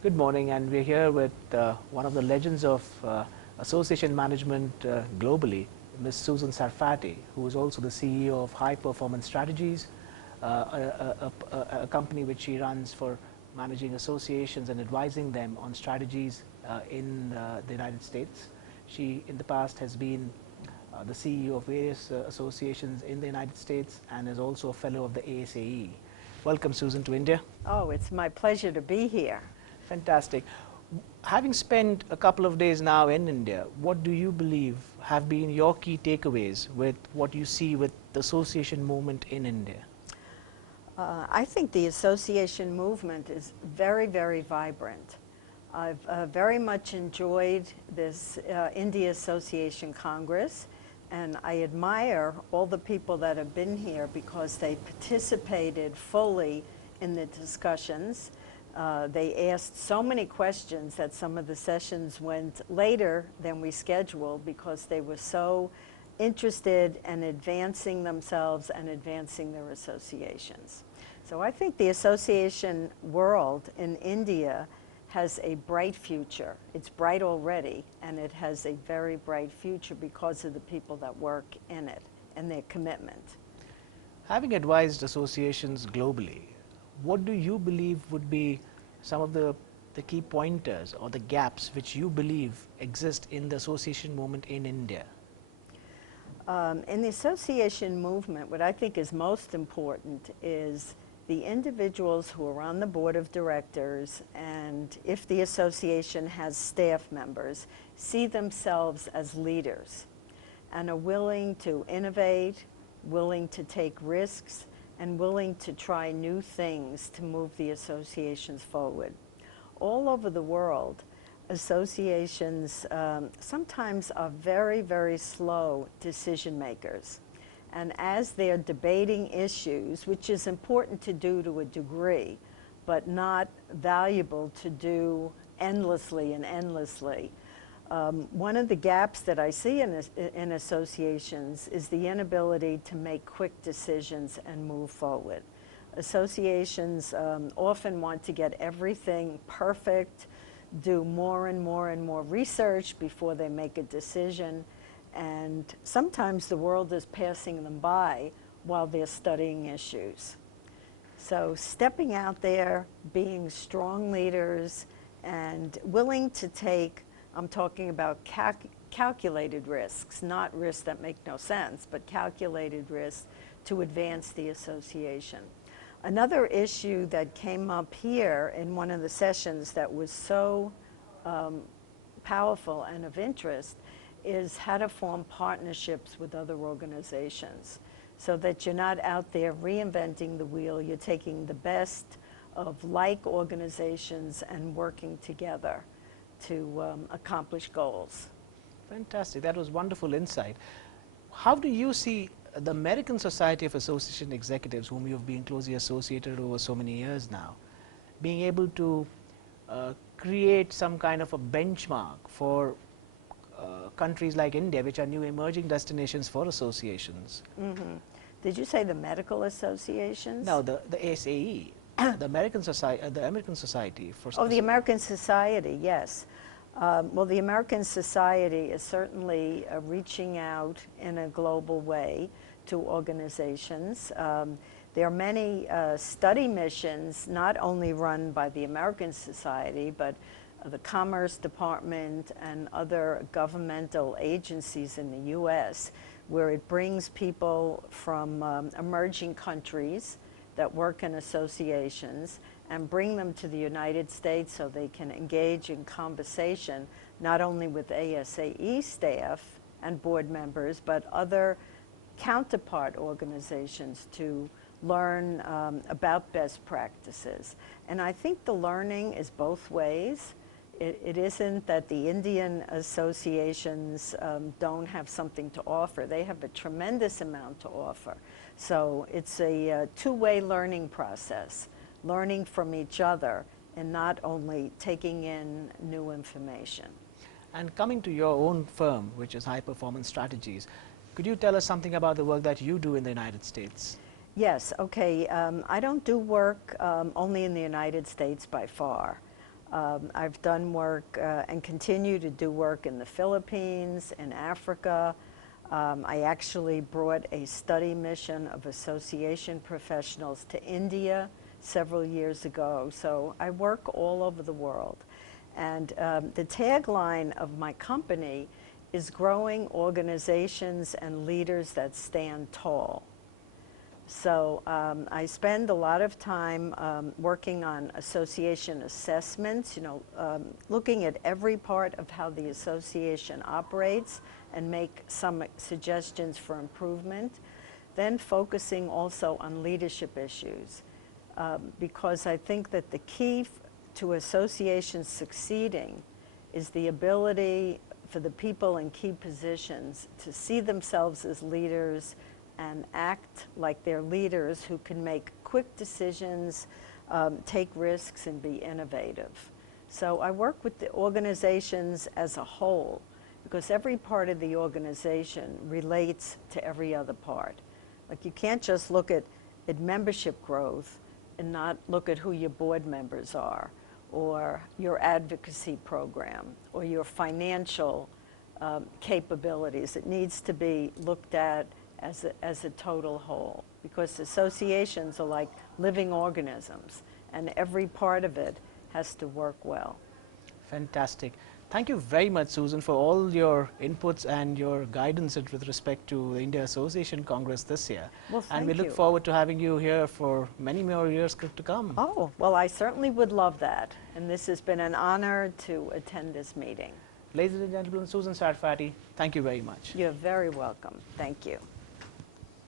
Good morning, and we're here with one of the legends of association management globally, Ms. Susan Sarfati, who is also the CEO of High Performance Strategies, a company which she runs for managing associations and advising them on strategies in the United States. She, in the past, has been the CEO of various associations in the United States and is also a fellow of the ASAE. Welcome, Susan, to India. Oh, it's my pleasure to be here. Fantastic. Having spent a couple of days now in India, what do you believe have been your key takeaways with what you see with the association movement in India? I think the association movement is very, very vibrant. I've very much enjoyed this India Association Congress, and I admire all the people that have been here because they participated fully in the discussions. They asked so many questions that some of the sessions went later than we scheduled because they were so interested in advancing themselves and advancing their associations. So I think the association world in India has a bright future. It's bright already, and it has a very bright future because of the people that work in it and their commitment. Having advised associations globally, what do you believe would be some of the key pointers or the gaps which you believe exist in the association movement in India? In the association movement, what I think is most important is the individuals who are on the board of directors, and if the association has staff members, see themselves as leaders and are willing to innovate, willing to take risks, and willing to try new things to move the associations forward. All over the world, associations sometimes are very, very slow decision makers. And as they're debating issues, which is important to do to a degree, but not valuable to do endlessly and endlessly, one of the gaps that I see in associations is the inability to make quick decisions and move forward. Associations often want to get everything perfect, do more and more and more research before they make a decision, and sometimes the world is passing them by while they're studying issues. So stepping out there, being strong leaders, and willing to take, I'm talking about calculated risks, not risks that make no sense, but calculated risks to advance the association. Another issue that came up here in one of the sessions that was so powerful and of interest is how to form partnerships with other organizations so that you're not out there reinventing the wheel, you're taking the best of like organizations and working together to accomplish goals. Fantastic. That was wonderful insight. How do you see the American Society of Association Executives, whom you've been closely associated over so many years now, being able to create some kind of a benchmark for countries like India, which are new emerging destinations for associations? Mm-hmm. Did you say the medical associations? No, the ASAE, the American Society for. Oh, the American Society, yes. Well, the American Society is certainly reaching out in a global way to organizations. There are many study missions, not only run by the American Society, but the Commerce Department and other governmental agencies in the U.S., where it brings people from emerging countries that work in associations and bring them to the United States so they can engage in conversation not only with ASAE staff and board members, but other counterpart organizations to learn about best practices. And I think the learning is both ways. It isn't that the Indian associations don't have something to offer. They have a tremendous amount to offer. So it's a two-way learning process, learning from each other and not only taking in new information. And coming to your own firm, which is High Performance Strategies, could you tell us something about the work that you do in the United States? Yes, okay. I don't do work only in the United States by far. I've done work and continue to do work in the Philippines, in Africa. I actually brought a study mission of association professionals to India several years ago. So I work all over the world. And the tagline of my company is growing organizations and leaders that stand tall. So I spend a lot of time working on association assessments, looking at every part of how the association operates and make some suggestions for improvement. Then focusing also on leadership issues, because I think that the key to associations succeeding is the ability for the people in key positions to see themselves as leaders and act like they're leaders who can make quick decisions, take risks, and be innovative. So I work with the organizations as a whole, because every part of the organization relates to every other part. Like, you can't just look at membership growth and not look at who your board members are, or your advocacy program, or your financial capabilities. It needs to be looked at as a total whole, because associations are like living organisms, and every part of it has to work well. Fantastic. Thank you very much, Susan, for all your inputs and your guidance with respect to the India Association Congress this year. Well, thank and we look forward to having you here for many more years to come. Oh, well, I certainly would love that. And this has been an honor to attend this meeting. Ladies and gentlemen, Susan Sarfati, thank you very much. You're very welcome. Thank you.